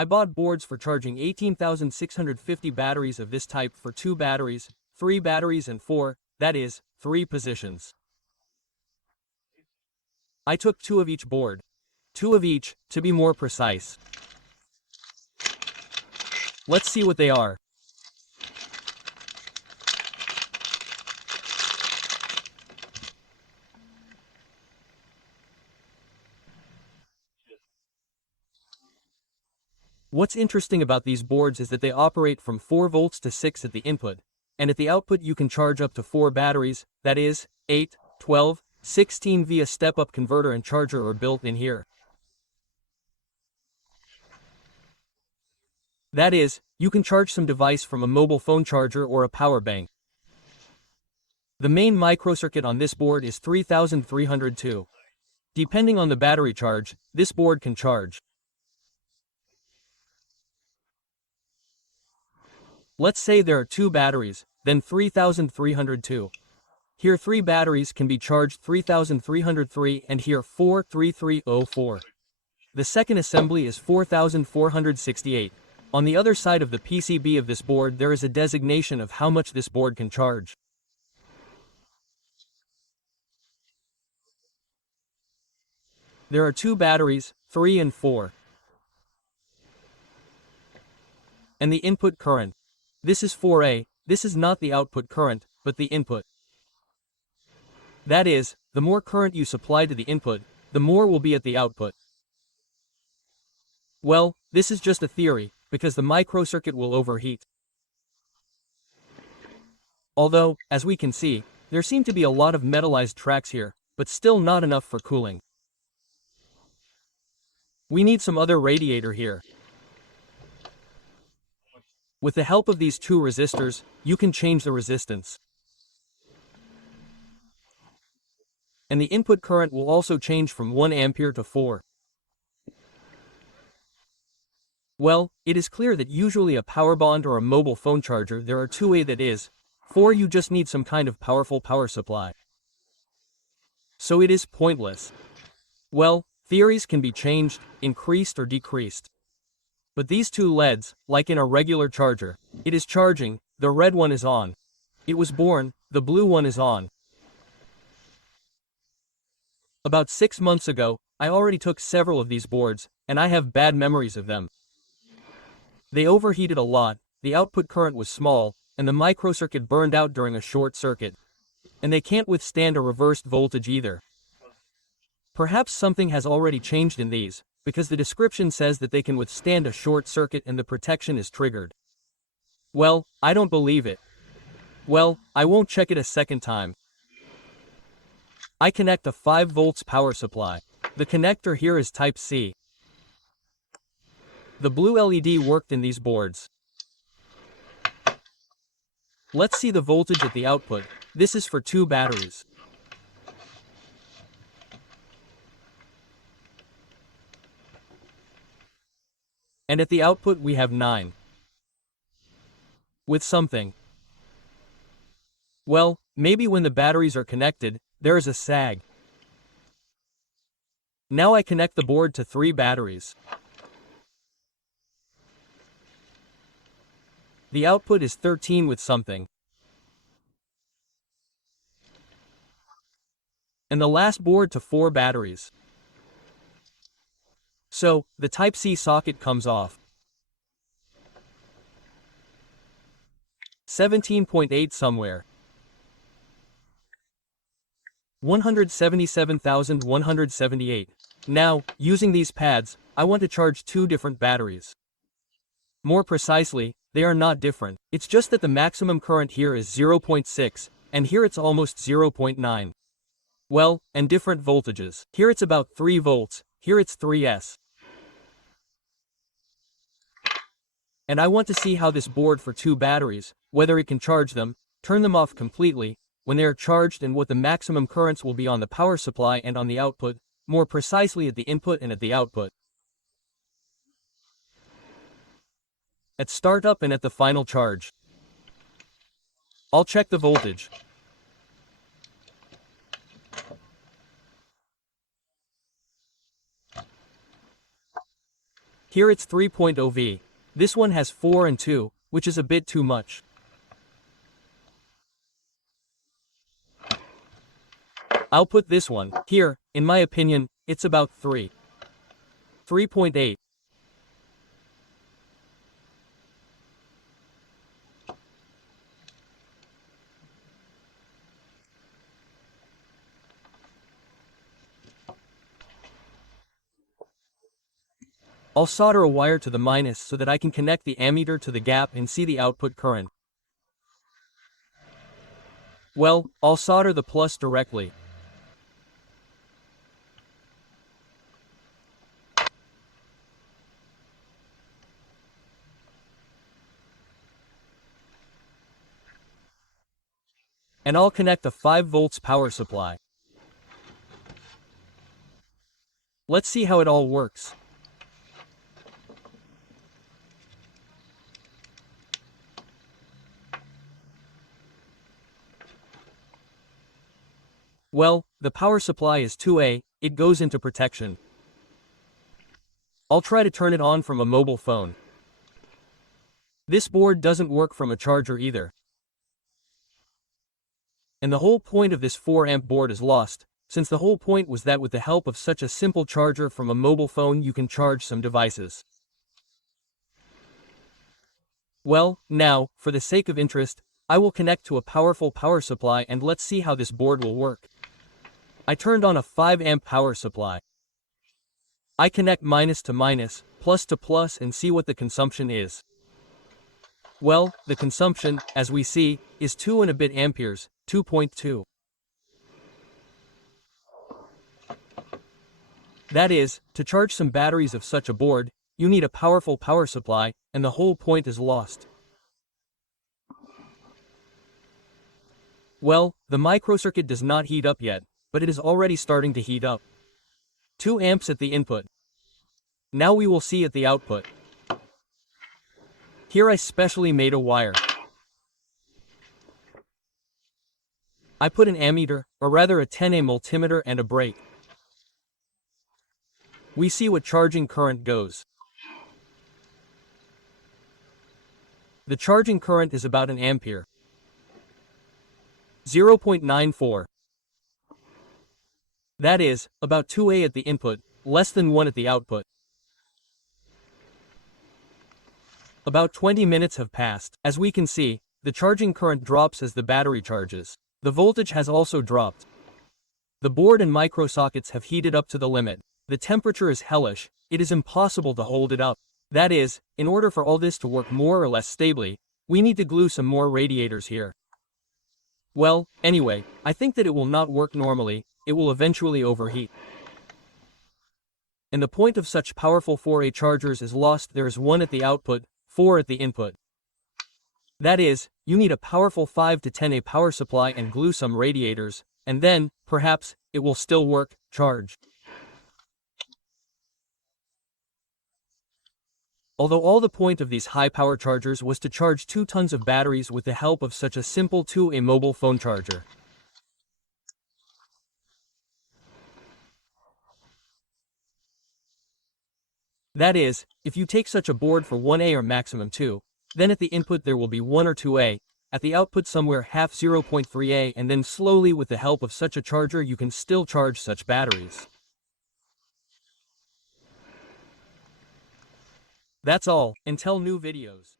I bought boards for charging 18,650 batteries of this type for 2 batteries, 3 batteries and 4, that is, 3 positions. I took 2 of each board. 2 of each, to be more precise. Let's see what they are. What's interesting about these boards is that they operate from 4 volts to 6 at the input, and at the output you can charge up to 4 batteries, that is, 8, 12, 16 via step-up converter and charger are built in here. That is, you can charge some device from a mobile phone charger or a power bank. The main microcircuit on this board is 3302. Depending on the battery charge, this board can charge. Let's say there are 2 batteries, then 3302. Here 3 batteries can be charged 3303 and here 43304. The second assembly is 4468. On the other side of the PCB of this board there is a designation of how much this board can charge. There are 2 batteries, 3 and 4. And the input current. This is 4A, this is not the output current, but the input. That is, the more current you supply to the input, the more will be at the output. Well, this is just a theory, because the microcircuit will overheat. Although, as we can see, there seem to be a lot of metallized tracks here, but still not enough for cooling. We need some other radiator here. With the help of these 2 resistors, you can change the resistance. And the input current will also change from 1 ampere to 4. Well, it is clear that usually a power bond or a mobile phone charger there are 2A that is, 4 you just need some kind of powerful power supply. So it is pointless. Well, theories can be changed, increased or decreased. But these 2 LEDs, like in a regular charger, it is charging, the red one is on. It was born, the blue one is on. About 6 months ago, I already took several of these boards, and I have bad memories of them. They overheated a lot, the output current was small, and the microcircuit burned out during a short circuit. And they can't withstand a reversed voltage either. Perhaps something has already changed in these, because the description says that they can withstand a short circuit and the protection is triggered. Well, I don't believe it. Well, I won't check it a second time. I connect a 5 volts power supply. The connector here is type C. The blue LED worked in these boards. Let's see the voltage at the output. This is for 2 batteries. And at the output we have 9. With something. Well, maybe when the batteries are connected, there is a sag. Now I connect the board to 3 batteries. The output is 13 with something. And the last board to 4 batteries. So, the type C socket comes off. 17.8 somewhere. 177,178. Now, using these pads, I want to charge 2 different batteries. More precisely, they are not different. It's just that the maximum current here is 0.6, and here it's almost 0.9. Well, and different voltages. Here it's about 3 volts, here it's 3S. And I want to see how this board for 2 batteries, whether it can charge them, turn them off completely, when they are charged and what the maximum currents will be on the power supply and on the output, more precisely at the input and at the output. At startup and at the final charge. I'll check the voltage. Here it's 3.0 V. This one has 4 and 2, which is a bit too much. I'll put this one. Here, in my opinion, it's about 3. 3.8. I'll solder a wire to the minus so that I can connect the ammeter to the gap and see the output current. Well, I'll solder the plus directly. And I'll connect a 5 volts power supply. Let's see how it all works. Well, the power supply is 2A, it goes into protection. I'll try to turn it on from a mobile phone. This board doesn't work from a charger either. And the whole point of this 4 amp board is lost, since the whole point was that with the help of such a simple charger from a mobile phone you can charge some devices. Well, now, for the sake of interest, I will connect to a powerful power supply and let's see how this board will work. I turned on a 5 amp power supply. I connect minus to minus, plus to plus and see what the consumption is. Well, the consumption, as we see, is 2 and a bit amperes, 2.2. That is, to charge some batteries of such a board, you need a powerful power supply, and the whole point is lost. Well, the microcircuit does not heat up yet, but it is already starting to heat up. 2 amps at the input. Now we will see at the output. Here I specially made a wire. I put an ammeter, or rather a 10A multimeter and a break. We see what charging current goes. The charging current is about an ampere. 0.94. That is, about 2A at the input, less than 1 at the output. About 20 minutes have passed. As we can see, the charging current drops as the battery charges. The voltage has also dropped. The board and microsockets have heated up to the limit. The temperature is hellish, it is impossible to hold it up. That is, in order for all this to work more or less stably, we need to glue some more radiators here. Well, anyway, I think that it will not work normally, it will eventually overheat. And the point of such powerful 4A chargers is lost. There is 1 at the output, 4 at the input. That is, you need a powerful 5 to 10A power supply and glue some radiators, and then, perhaps, it will still work, charge. Although all the point of these high-power chargers was to charge 2 tons of batteries with the help of such a simple 2A mobile phone charger. That is, if you take such a board for 1A or maximum 2, then at the input there will be 1 or 2A, at the output somewhere half 0.3A, and then slowly with the help of such a charger you can still charge such batteries. That's all, until new videos.